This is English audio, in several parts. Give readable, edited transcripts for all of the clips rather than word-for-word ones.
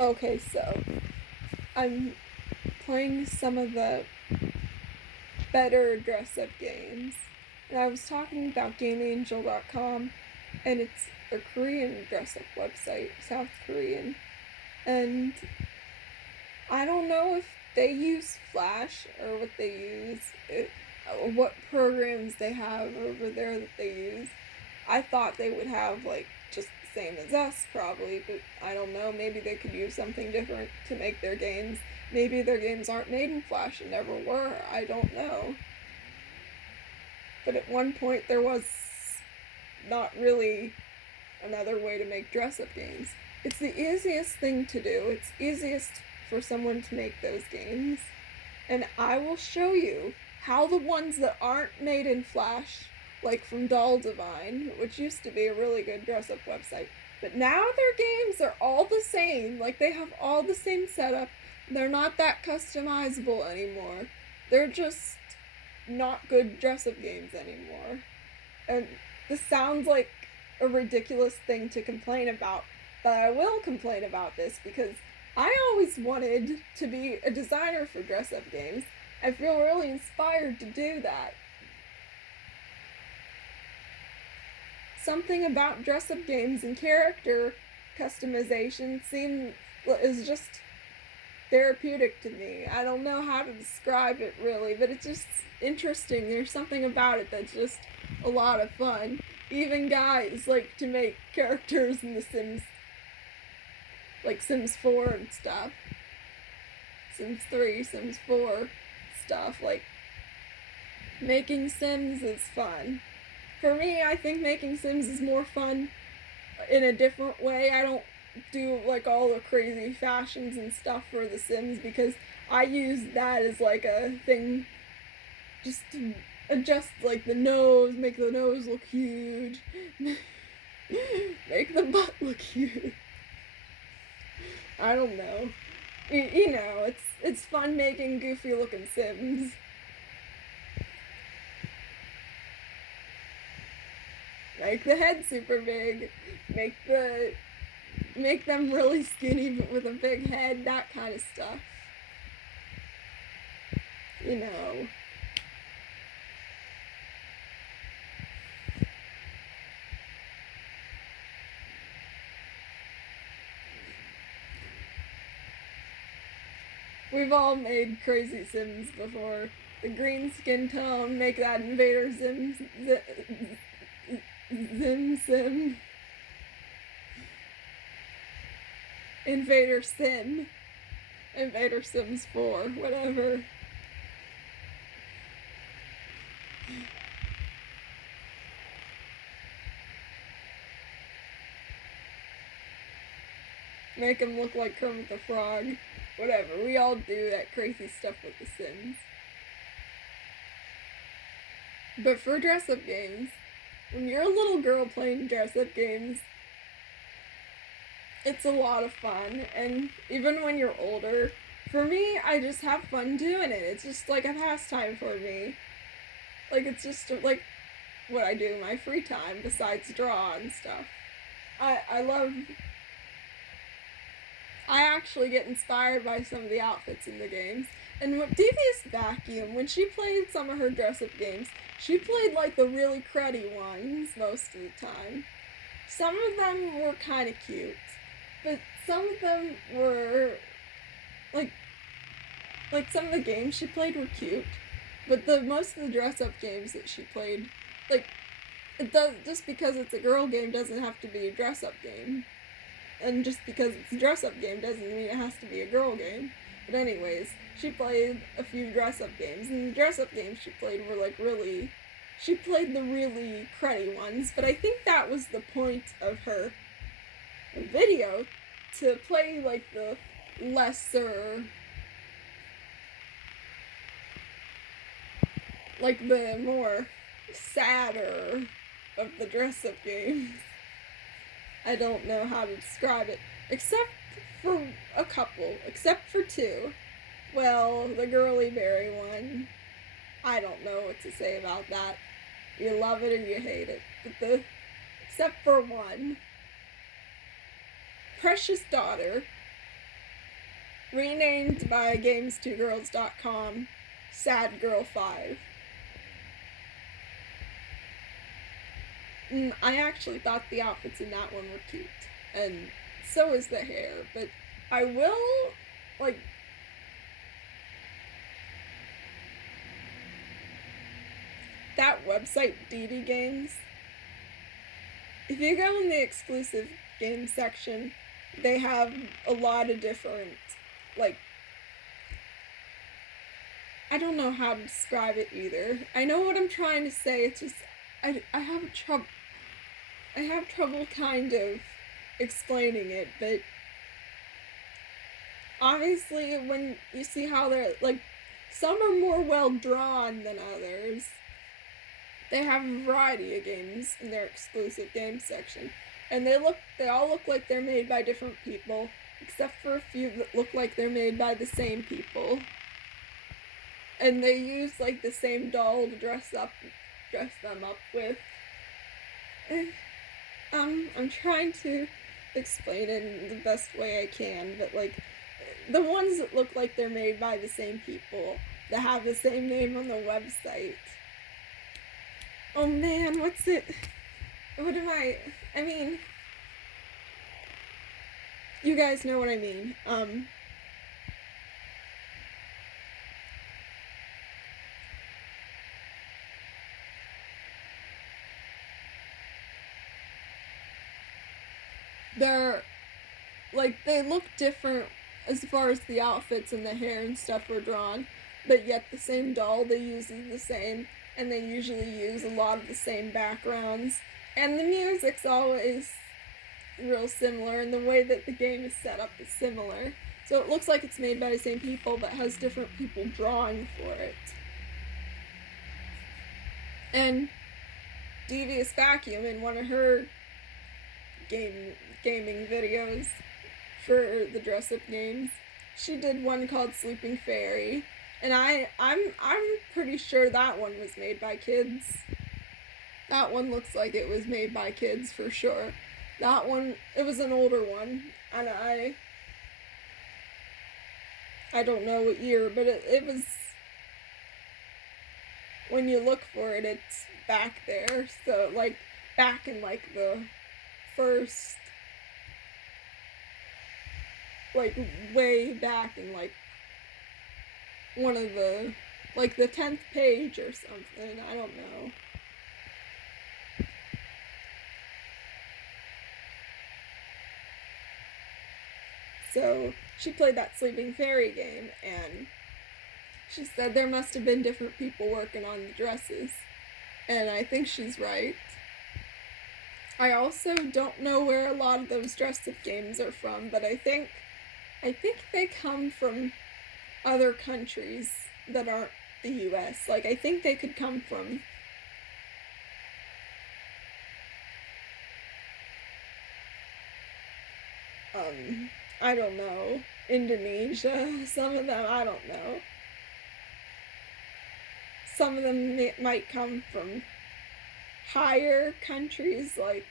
Okay, so I'm playing some of the better dress up games. And I was talking about GameAngel.com, and it's a Korean dress up website, South Korean. And I don't know if they use Flash or what they use, or what programs they have over there that they use. I thought they would have like just the same as us probably, but I don't know. Maybe they could use something different to make their games. Maybe their games aren't made in Flash and never were. I don't know. But at one point there was not really another way to make dress up games. It's the easiest thing to do. It's easiest for someone to make those games. And I will show you how the ones that aren't made in Flash, like from Doll Divine, which used to be a really good dress up website, but now their games are all the same. Like they have all the same setup. They're not that customizable anymore. They're just not good dress up games anymore. And this sounds like a ridiculous thing to complain about, but I will complain about this because I always wanted to be a designer for dress up games. I feel really inspired to do that. Something about dress up games and character customization seems is just therapeutic to me. I don't know how to describe it really, but it's just interesting. There's something about it that's just a lot of fun. Even guys like to make characters in The Sims, like Sims 4 and stuff. Sims 3, Sims 4 stuff. Like, making Sims is fun. For me, I think making Sims is more fun in a different way. I don't do like all the crazy fashions and stuff for The Sims because I use that as like a thing just to adjust like the nose, make the nose look huge, make the butt look huge. I don't know. You know, it's fun making goofy looking Sims. Make the head super big. Make them really skinny but with a big head, that kind of stuff. You know. We've all made crazy Sims before. The green skin tone, make that Invader Sim. Invader Sim. Invader Sims 4, whatever. Make him look like Kermit the Frog. Whatever. We all do that crazy stuff with The Sims. But for dress up games, when you're a little girl playing dress up games, it's a lot of fun. And even when you're older, for me, I just have fun doing it. It's just like a pastime for me. Like, it's just like what I do in my free time besides draw and stuff. I love. I actually get inspired by some of the outfits in the games. And with Devious Vacuum, when she played some of her dress up games, she played like the really cruddy ones most of the time. Some of them were kind of cute, but some of them were like some of the games she played were cute, but the most of the dress up games that she played, like it does just because it's a girl game doesn't have to be a dress up game, and just because it's a dress up game doesn't mean it has to be a girl game. But anyways, she played a few dress up games, and the dress up games she played were like really. She played the really cruddy ones, but I think that was the point of her video, to play like the lesser, like the more sadder of the dress up games. I don't know how to describe it, except for a couple, except for two. Well, the Girly Berry one, I don't know what to say about that. You love it or you hate it. But except for one, Precious Daughter, renamed by games2girls.com, Sad Girl 5. I actually thought the outfits in that one were cute, and so is the hair, but I will, like, that website, DD Games, if you go in the exclusive games section, they have a lot of different, like, I don't know how to describe it either. I know what I'm trying to say, it's just, I have trouble kind of explaining it, but obviously when you see how they're, like, some are more well drawn than others. They have a variety of games in their exclusive games section, and they all look like they're made by different people, except for a few that look like they're made by the same people. And they use, like, the same doll to dress them up with. I'm trying to explain it in the best way I can, but, like, the ones that look like they're made by the same people, that have the same name on the website. Oh man, what I mean, you guys know what I mean. They're, like, they look different as far as the outfits and the hair and stuff were drawn, but yet the same doll they use is the same, and they usually use a lot of the same backgrounds, and the music's always real similar, and the way that the game is set up is similar. So it looks like it's made by the same people, but has different people drawing for it. And Devious Vacuum, in one of her gaming videos for the dress-up games, she did one called Sleeping Fairy, and I'm pretty sure that one was made by kids. That one looks like it was made by kids for sure. That one, it was an older one, and I don't know what year, but it was, when you look for it, it's back there. So, like, back in, like, the first, like, way back in, like, one of the, like, the 10th page or something. I don't know. So she played that Sleeping Fairy game, and she said there must have been different people working on the dresses, and I think she's right. I also don't know where a lot of those dress-up games are from, but I think they come from other countries that aren't the US. Like, I think they could come from I don't know, Indonesia. Some of them, I don't know. Some of them might come from higher countries, like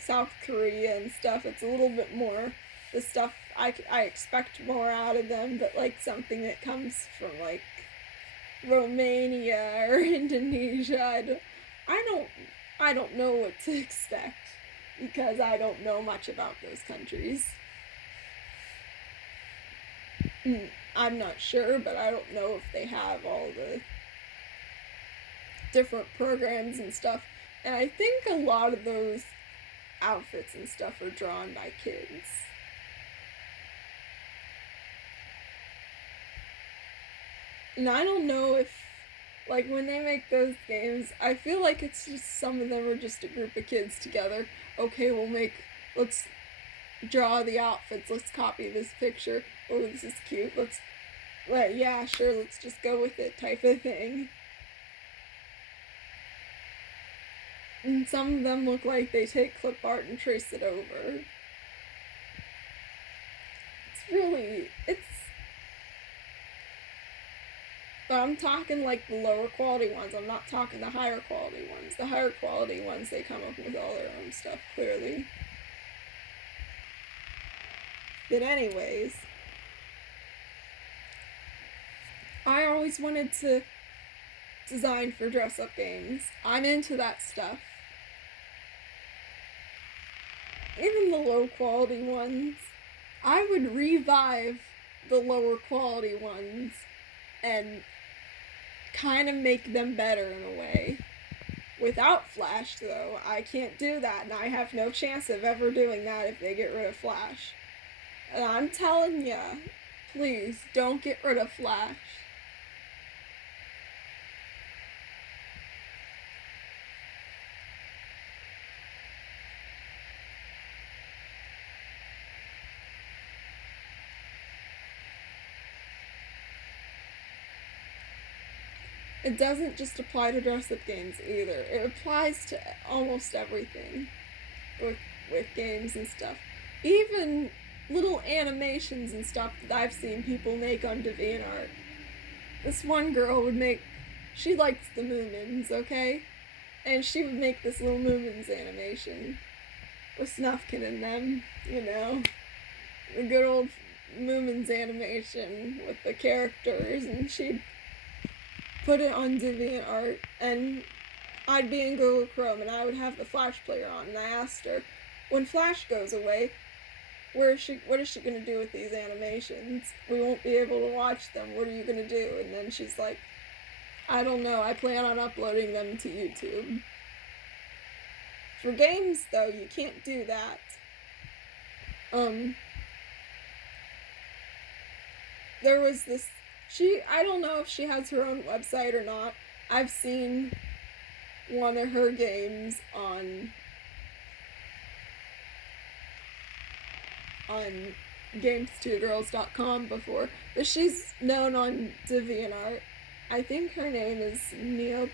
South Korea and stuff. It's a little bit more the stuff I expect more out of them, but, like, something that comes from, like, Romania or Indonesia, I don't know what to expect, because I don't know much about those countries. I'm not sure, but I don't know if they have all the different programs and stuff. And I think a lot of those outfits and stuff are drawn by kids. And I don't know if, like, when they make those games, I feel like it's just some of them are just a group of kids together. Okay, let's draw the outfits, let's copy this picture. Oh, this is cute, yeah, sure, let's just go with it type of thing. And some of them look like they take clip art and trace it over. But I'm talking, like, the lower quality ones. I'm not talking the higher quality ones. The higher quality ones, they come up with all their own stuff, clearly. But anyways, I always wanted to design for dress-up games. I'm into that stuff. Even the low-quality ones. I would revive the lower quality ones and kind of make them better in a way. Without Flash, though, I can't do that, and I have no chance of ever doing that if they get rid of Flash. And I'm telling ya, please don't get rid of Flash. It doesn't just apply to dress-up games either. It applies to almost everything with games and stuff. Even little animations and stuff that I've seen people make on DeviantArt. This one girl would make... She likes the Moomins, okay? And she would make this little Moomins animation with Snufkin in them, you know? The good old Moomins animation with the characters, and she'd put it on DeviantArt, and I'd be in Google Chrome, and I would have the Flash player on, and I asked her, when Flash goes away, what is she going to do with these animations? We won't be able to watch them. What are you going to do? And then she's like, I don't know. I plan on uploading them to YouTube. For games, though, you can't do that. There was this... I don't know if she has her own website or not. I've seen one of her games on games2girls.com before, but she's known on DeviantArt. I think her name is Neepo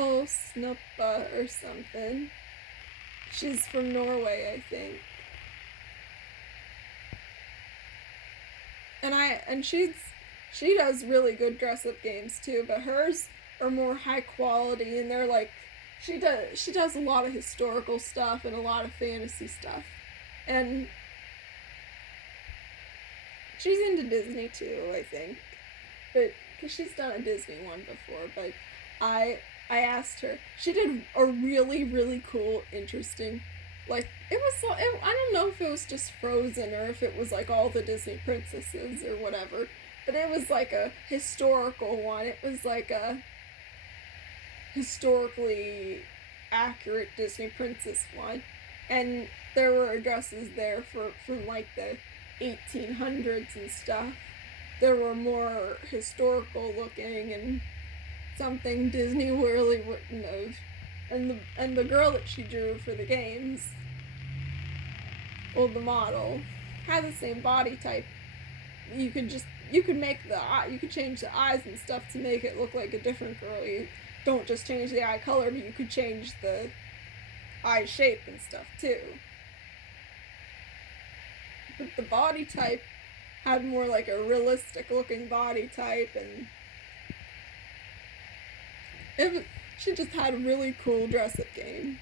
Snuppa or something. She's from Norway, I think. And she does really good dress-up games too, but hers are more high quality, and they're like, she does a lot of historical stuff and a lot of fantasy stuff. And she's into Disney too, I think. But, because she's done a Disney one before, but I asked her. She did a really, really cool, interesting, like, I don't know if it was just Frozen or if it was like all the Disney princesses or whatever, but it was like a historical one. It was like a historically accurate Disney princess one. And there were dresses there from like the 1800s and stuff. There were more historical looking and something Disney really wouldn't have. And the girl that she drew for the games, well, the model, had the same body type. You could change the eyes and stuff to make it look like a different girl. You don't just change the eye color, but you could change the eye shape and stuff too. But the body type had more like a realistic looking body type, and she just had a really cool dress-up game.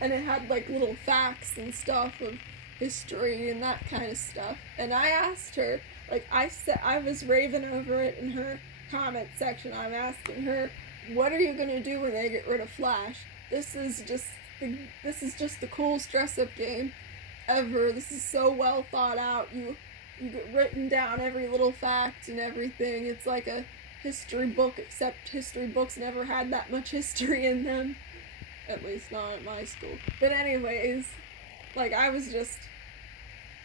And it had like little facts and stuff of history and that kind of stuff. And I asked her, like I was raving over it in her comment section. I'm asking her, what are you gonna do when they get rid of Flash? This is just the coolest dress-up game ever. This is so well thought out. You get written down every little fact and everything. It's like a history book, except history books never had that much history in them. At least not at my school. But anyways, like, I was just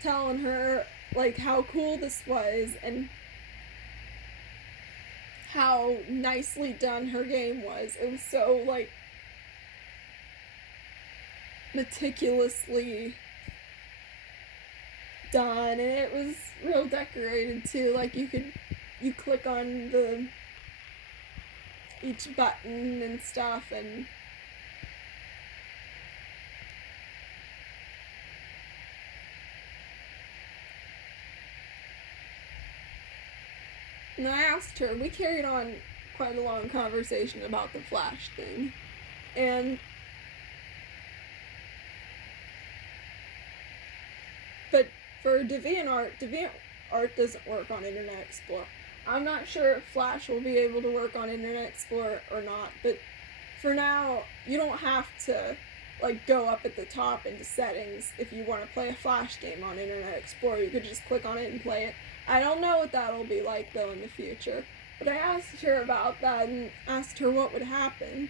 telling her, like, how cool this was and how nicely done her game was. It was so, like, meticulously done, and it was real decorated too. Like, you click on each button and stuff, and I asked her, we carried on quite a long conversation about the Flash thing, and But for DeviantArt doesn't work on Internet Explorer. I'm not sure if Flash will be able to work on Internet Explorer or not, but for now, you don't have to like go up at the top into settings if you want to play a Flash game on Internet Explorer. You could just click on it and play it. I don't know what that'll be like though in the future, but I asked her about that and asked her what would happen,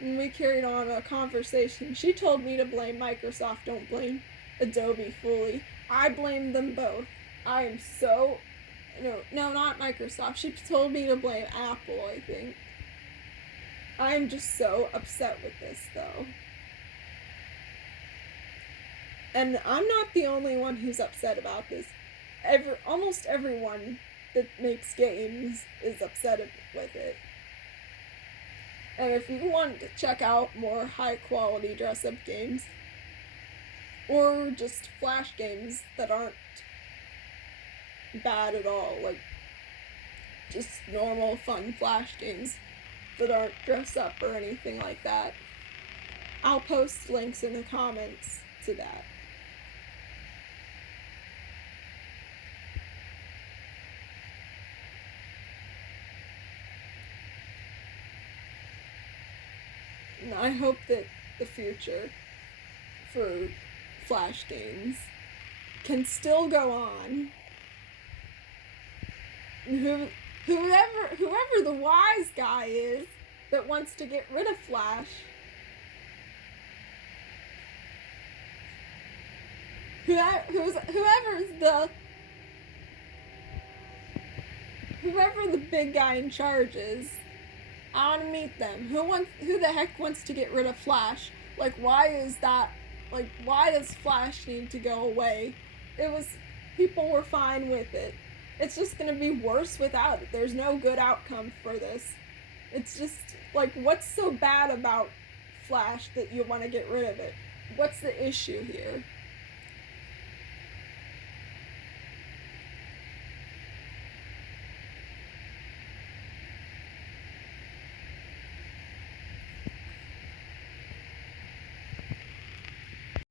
and we carried on a conversation. She told me to blame Microsoft, don't blame Adobe fully. I blame them both. I am so no, not Microsoft. She told me to blame Apple, I think. I'm just so upset with this though. And I'm not the only one who's upset about this. Almost everyone that makes games is upset with it. And if you want to check out more high quality dress up games, or just Flash games that aren't bad at all, like just normal fun Flash games that aren't dress up or anything like that, I'll post links in the comments to that. And I hope that the future for Flash games can still go on. Whoever the wise guy is that wants to get rid of Flash, whoever the big guy in charge is, I want to meet them. Who the heck wants to get rid of Flash? Like, why is that? Like, why does Flash need to go away? People were fine with it. It's just gonna be worse without it. There's no good outcome for this. It's just, like, what's so bad about Flash that you want to get rid of it? What's the issue here?